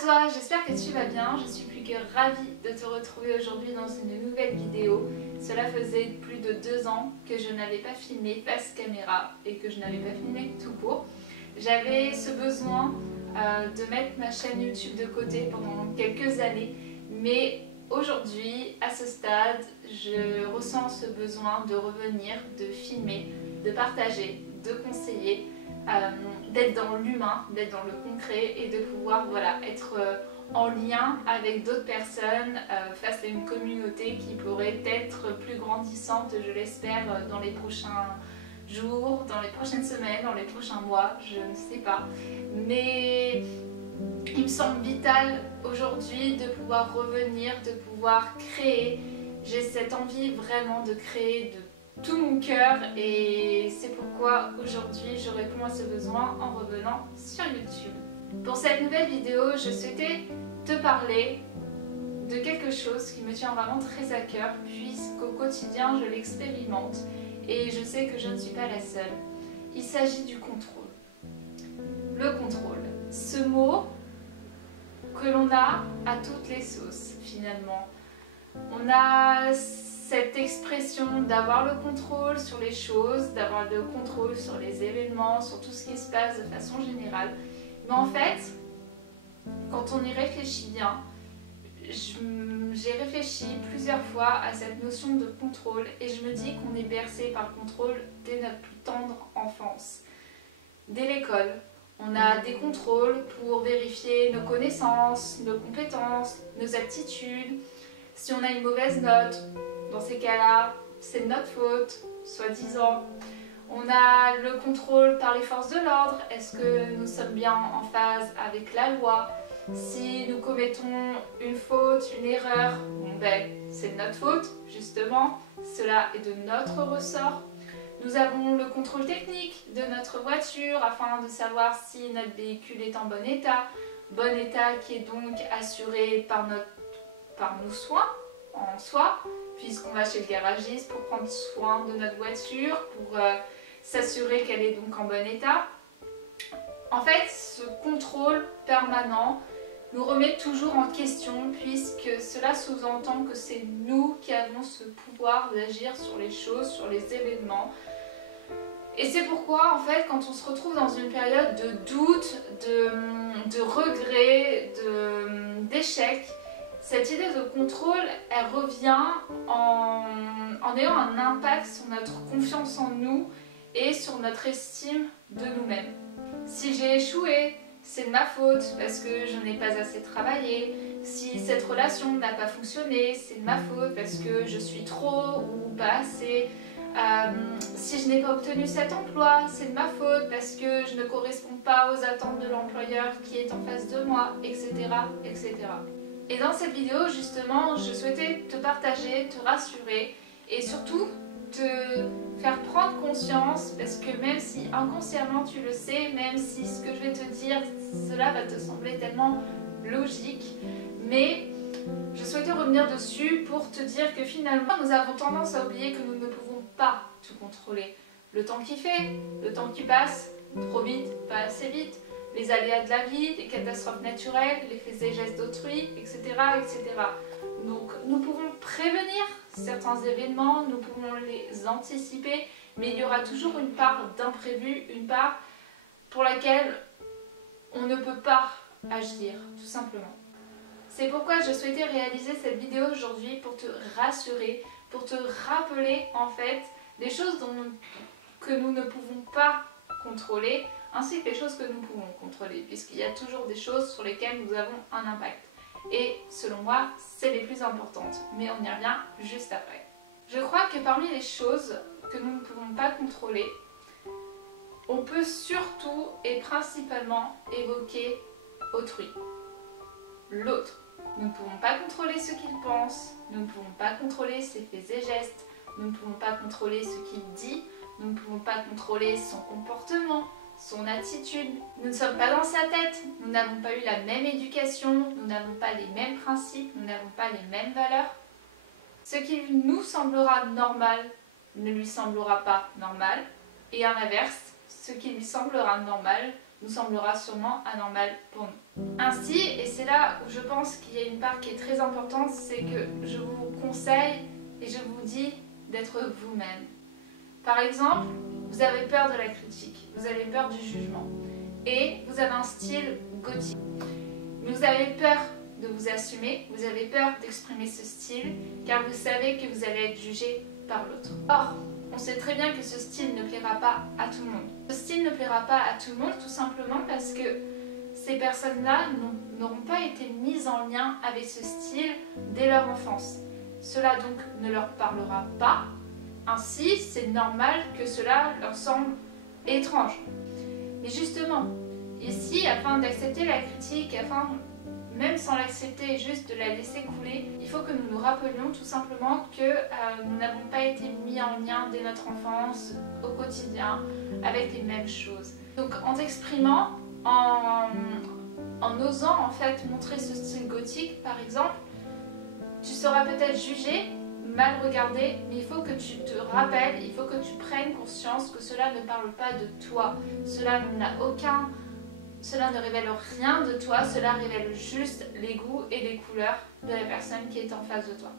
toi, j'espère que tu vas bien. Je suis plus que ravie de te retrouver aujourd'hui dans une nouvelle vidéo. Cela faisait plus de 2 ans que je n'avais pas filmé face caméra et que je n'avais pas filmé tout court. J'avais ce besoin de mettre ma chaîne YouTube de côté pendant quelques années, mais aujourd'hui, à ce stade, je ressens ce besoin de revenir, de filmer, de partager, de conseiller, d'être dans l'humain, d'être dans le concret et de pouvoir être en lien avec d'autres personnes face à une communauté qui pourrait être plus grandissante, je l'espère, dans les prochains jours, dans les prochaines semaines, dans les prochains mois, je ne sais pas. Mais il me semble vital aujourd'hui de pouvoir revenir, de pouvoir créer. J'ai cette envie vraiment de créer de tout mon cœur et c'est pourquoi aujourd'hui je réponds à ce besoin en revenant sur YouTube. Pour cette nouvelle vidéo, je souhaitais te parler de quelque chose qui me tient vraiment très à cœur puisqu'au quotidien je l'expérimente et je sais que je ne suis pas la seule. Il s'agit du contrôle. Le contrôle, ce mot que l'on a à toutes les sauces finalement. On a cette expression d'avoir le contrôle sur les choses, d'avoir le contrôle sur les événements, sur tout ce qui se passe de façon générale. Mais en fait, quand on y réfléchit bien, j'ai réfléchi plusieurs fois à cette notion de contrôle et je me dis qu'on est bercé par le contrôle dès notre plus tendre enfance. Dès l'école, on a des contrôles pour vérifier nos connaissances, nos compétences, nos aptitudes. Si on a une mauvaise note, dans ces cas-là, c'est de notre faute, soi-disant. On a le contrôle par les forces de l'ordre. Est-ce que nous sommes bien en phase avec la loi? Si nous commettons une faute, une erreur, c'est de notre faute, justement. Cela est de notre ressort. Nous avons le contrôle technique de notre voiture afin de savoir si notre véhicule est en bon état qui est donc assuré par nos soins en soi, puisqu'on va chez le garagiste pour prendre soin de notre voiture, pour s'assurer qu'elle est donc en bon état. En fait, ce contrôle permanent nous remet toujours en question puisque cela sous-entend que c'est nous qui avons ce pouvoir d'agir sur les choses, sur les événements. Et c'est pourquoi, en fait, quand on se retrouve dans une période de doute, de regret, d'échec, cette idée de contrôle, elle revient en ayant un impact sur notre confiance en nous et sur notre estime de nous-mêmes. Si j'ai échoué, c'est de ma faute parce que je n'ai pas assez travaillé. Si cette relation n'a pas fonctionné, c'est de ma faute parce que je suis trop ou pas assez. Si je n'ai pas obtenu cet emploi, c'est de ma faute parce que je ne corresponds pas aux attentes de l'employeur qui est en face de moi, etc., etc. Et dans cette vidéo, justement, je souhaitais te partager, te rassurer et surtout te faire prendre conscience parce que même si inconsciemment tu le sais, même si ce que je vais te dire, cela va te sembler tellement logique, mais je souhaitais revenir dessus pour te dire que finalement nous avons tendance à oublier que nous ne pouvons pas tout contrôler. Le temps qui fait, le temps qui passe, trop vite, pas assez vite, les aléas de la vie, les catastrophes naturelles, les faits et gestes d'autrui, etc., etc. Donc nous pouvons prévenir certains événements, nous pouvons les anticiper, mais il y aura toujours une part d'imprévu, une part pour laquelle on ne peut pas agir, tout simplement. C'est pourquoi je souhaitais réaliser cette vidéo aujourd'hui pour te rassurer, pour te rappeler en fait des choses que nous ne pouvons pas contrôler, ainsi que les choses que nous pouvons contrôler, puisqu'il y a toujours des choses sur lesquelles nous avons un impact. Et selon moi, c'est les plus importantes, mais on y revient juste après. Je crois que parmi les choses que nous ne pouvons pas contrôler, on peut surtout et principalement évoquer autrui, l'autre. Nous ne pouvons pas contrôler ce qu'il pense, nous ne pouvons pas contrôler ses faits et gestes, nous ne pouvons pas contrôler ce qu'il dit, nous ne pouvons pas contrôler son comportement, son attitude. Nous ne sommes pas dans sa tête, nous n'avons pas eu la même éducation, nous n'avons pas les mêmes principes, nous n'avons pas les mêmes valeurs. Ce qui nous semblera normal ne lui semblera pas normal, et à l'inverse, ce qui lui semblera normal nous semblera sûrement anormal pour nous. Ainsi, et c'est là où je pense qu'il y a une part qui est très importante, c'est que je vous conseille et je vous dis d'être vous-même. Par exemple, vous avez peur de la critique, vous avez peur du jugement et vous avez un style gothique. Mais vous avez peur de vous assumer, vous avez peur d'exprimer ce style car vous savez que vous allez être jugé par l'autre. Or, on sait très bien que ce style ne plaira pas à tout le monde. Ce style ne plaira pas à tout le monde tout simplement parce que ces personnes-là n'auront pas été mises en lien avec ce style dès leur enfance. Cela donc ne leur parlera pas. Ainsi, c'est normal que cela leur semble étrange. Mais justement, ici, afin d'accepter la critique, même sans l'accepter, juste de la laisser couler, il faut que nous nous rappelions tout simplement que nous n'avons pas été mis en lien dès notre enfance, au quotidien, avec les mêmes choses. Donc en t'exprimant, en osant en fait montrer ce style gothique par exemple, tu seras peut-être jugé, mal regardé, mais il faut que tu te rappelles, il faut que tu prennes conscience que cela ne parle pas de toi, cela ne révèle rien de toi, cela révèle juste les goûts et les couleurs de la personne qui est en face de toi.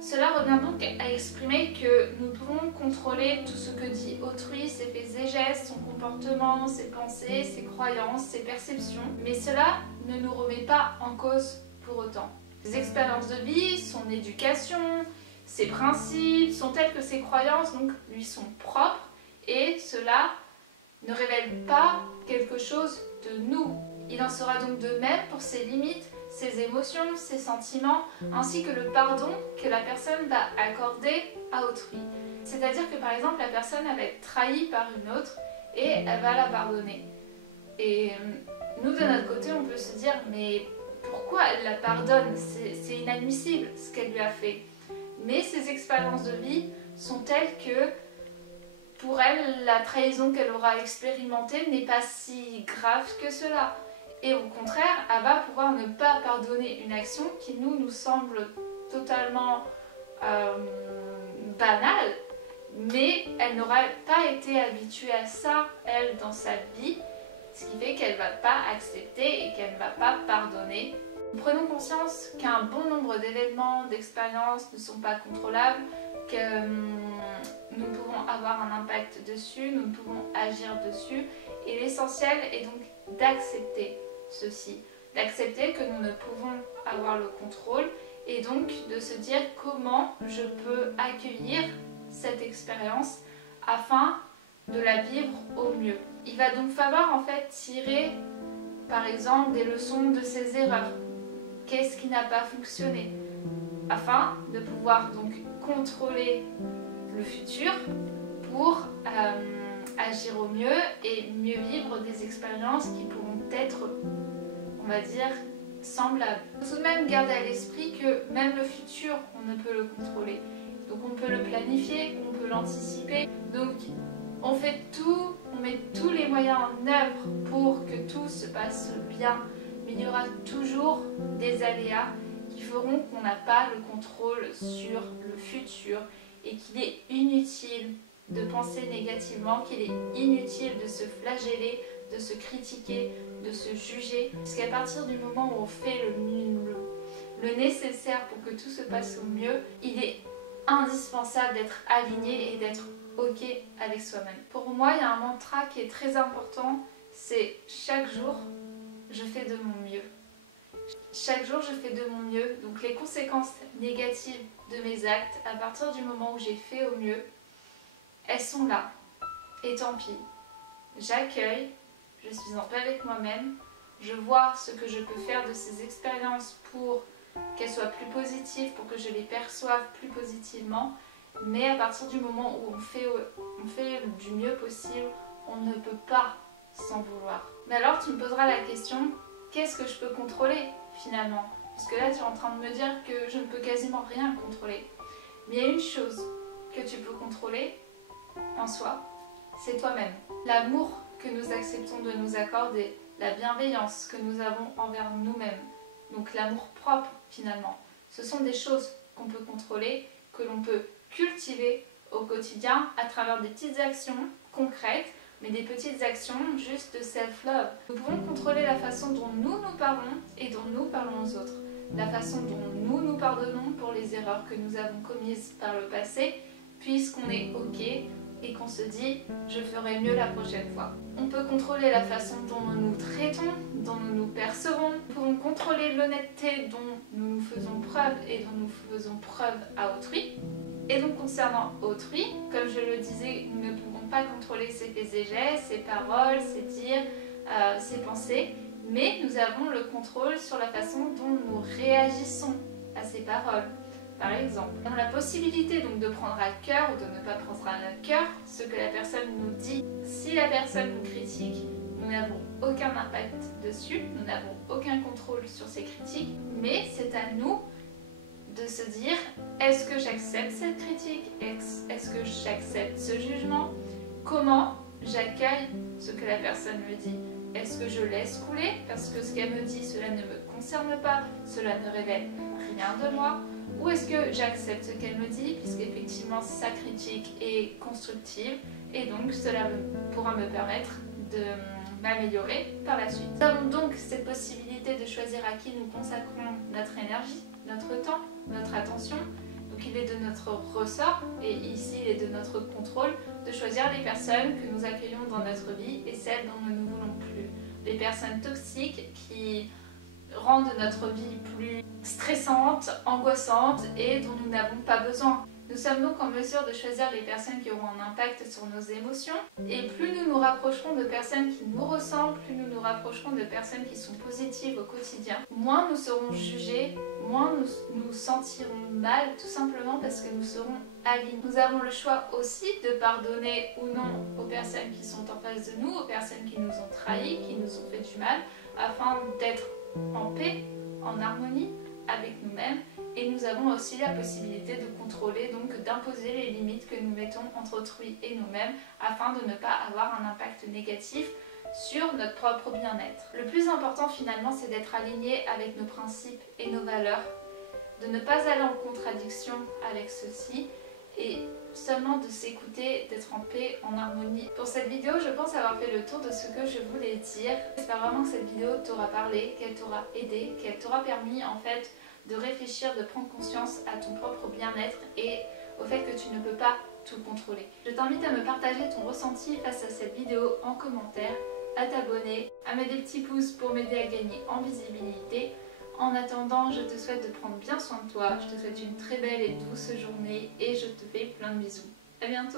Cela revient donc à exprimer que nous pouvons contrôler tout ce que dit autrui, ses faits et gestes, son comportement, ses pensées, ses croyances, ses perceptions, mais cela ne nous remet pas en cause pour autant. Ses expériences de vie, son éducation, ses principes sont tels que ses croyances donc lui sont propres et cela ne révèle pas quelque chose de nous. Il en sera donc de même pour ses limites, ses émotions, ses sentiments, ainsi que le pardon que la personne va accorder à autrui. C'est-à-dire que par exemple la personne va être trahie par une autre et elle va la pardonner. Et nous de notre côté on peut se dire mais pourquoi elle la pardonne? C'est inadmissible ce qu'elle lui a fait. Mais ses expériences de vie sont telles que pour elle, la trahison qu'elle aura expérimentée n'est pas si grave que cela. Et au contraire, elle va pouvoir ne pas pardonner une action qui nous semble totalement banale, mais elle n'aura pas été habituée à ça, elle, dans sa vie, ce qui fait qu'elle ne va pas accepter et qu'elle ne va pas pardonner. Prenons conscience qu'un bon nombre d'événements, d'expériences ne sont pas contrôlables, que nous pouvons avoir un impact dessus, nous pouvons agir dessus et l'essentiel est donc d'accepter ceci, d'accepter que nous ne pouvons avoir le contrôle et donc de se dire comment je peux accueillir cette expérience afin de la vivre au mieux. Il va donc falloir en fait tirer par exemple des leçons de ces erreurs. Qu'est-ce qui n'a pas fonctionné afin de pouvoir donc contrôler le futur pour agir au mieux et mieux vivre des expériences qui pourront être, on va dire, semblables. Il faut tout de même garder à l'esprit que même le futur, on ne peut le contrôler. Donc on peut le planifier, on peut l'anticiper. Donc on fait tout, on met tous les moyens en œuvre pour que tout se passe bien. Mais il y aura toujours des aléas qui feront qu'on n'a pas le contrôle sur le futur et qu'il est inutile de penser négativement, qu'il est inutile de se flageller, de se critiquer, de se juger. Parce qu'à partir du moment où on fait le nécessaire pour que tout se passe au mieux, il est indispensable d'être aligné et d'être ok avec soi-même. Pour moi, il y a un mantra qui est très important, c'est chaque jour, je fais de mon mieux. Chaque jour, je fais de mon mieux. Donc les conséquences négatives de mes actes, à partir du moment où j'ai fait au mieux, elles sont là. Et tant pis. J'accueille, je suis en paix avec moi-même, je vois ce que je peux faire de ces expériences pour qu'elles soient plus positives, pour que je les perçoive plus positivement. Mais à partir du moment où on fait du mieux possible, on ne peut pas s'en vouloir. Mais alors tu me poseras la question, qu'est-ce que je peux contrôler finalement? Parce que là tu es en train de me dire que je ne peux quasiment rien contrôler. Mais il y a une chose que tu peux contrôler en soi, c'est toi-même. L'amour que nous acceptons de nous accorder, la bienveillance que nous avons envers nous-mêmes, donc l'amour propre finalement. Ce sont des choses qu'on peut contrôler, que l'on peut cultiver au quotidien à travers des petites actions concrètes, mais des petites actions juste de self-love. Nous pouvons contrôler la façon dont nous parlons et dont nous parlons aux autres, la façon dont nous pardonnons pour les erreurs que nous avons commises par le passé, puisqu'on est ok et qu'on se dit « je ferai mieux la prochaine fois ». On peut contrôler la façon dont nous nous traitons, dont nous nous percevons. Nous pouvons contrôler l'honnêteté dont nous faisons preuve et dont nous faisons preuve à autrui. Et donc concernant autrui, comme je le disais, nous ne pouvons pas contrôler ses faits et gestes, ses paroles, ses dires, ses pensées, mais nous avons le contrôle sur la façon dont nous réagissons à ces paroles. Par exemple, nous avons la possibilité donc de prendre à cœur ou de ne pas prendre à cœur ce que la personne nous dit. Si la personne nous critique, nous n'avons aucun impact dessus, nous n'avons aucun contrôle sur ces critiques, mais c'est à nous de se dire, est-ce que j'accepte cette critique? Est-ce que j'accepte ce jugement? Comment j'accueille ce que la personne me dit? Est-ce que je laisse couler parce que ce qu'elle me dit, cela ne me concerne pas, cela ne révèle rien de moi? Ou est-ce que j'accepte ce qu'elle me dit, puisqu'effectivement sa critique est constructive et donc cela pourra me permettre de m'améliorer par la suite. Nous avons donc cette possibilité de choisir à qui nous consacrons notre énergie, notre temps, notre attention. Donc il est de notre ressort, et ici il est de notre contrôle, de choisir les personnes que nous accueillons dans notre vie et celles dont nous ne voulons plus. Les personnes toxiques qui rendent notre vie plus stressante, angoissante et dont nous n'avons pas besoin. Nous sommes donc en mesure de choisir les personnes qui auront un impact sur nos émotions, et plus nous nous rapprocherons de personnes qui nous ressemblent, plus nous nous rapprocherons de personnes qui sont positives au quotidien, moins nous serons jugés, moins nous nous sentirons mal, tout simplement parce que nous serons alignés. Nous avons le choix aussi de pardonner ou non aux personnes qui sont en face de nous, aux personnes qui nous ont trahis, qui nous ont fait du mal, afin d'être en paix, en harmonie avec nous-mêmes. Et nous avons aussi la possibilité de contrôler, donc d'imposer les limites que nous mettons entre autrui et nous-mêmes afin de ne pas avoir un impact négatif sur notre propre bien-être. Le plus important finalement, c'est d'être aligné avec nos principes et nos valeurs, de ne pas aller en contradiction avec ceux-ci et seulement de s'écouter, d'être en paix, en harmonie. Pour cette vidéo, je pense avoir fait le tour de ce que je voulais dire. J'espère vraiment que cette vidéo t'aura parlé, qu'elle t'aura aidé, qu'elle t'aura permis en fait de réfléchir, de prendre conscience à ton propre bien-être et au fait que tu ne peux pas tout contrôler. Je t'invite à me partager ton ressenti face à cette vidéo en commentaire, à t'abonner, à mettre des petits pouces pour m'aider à gagner en visibilité. En attendant, je te souhaite de prendre bien soin de toi, je te souhaite une très belle et douce journée et je te fais plein de bisous. À bientôt!